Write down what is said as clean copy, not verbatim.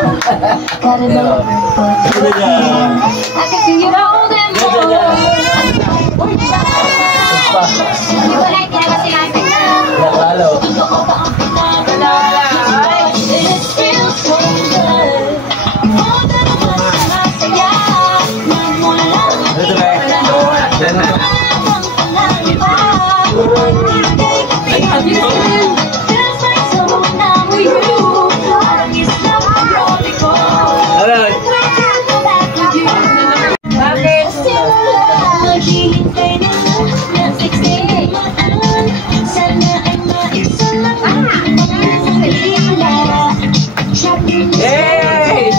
Gotta know what I can see you holding more. It feels so good. More than a month, I say yeah. Not more feels like so now with you. I don't need stuff before. Hey!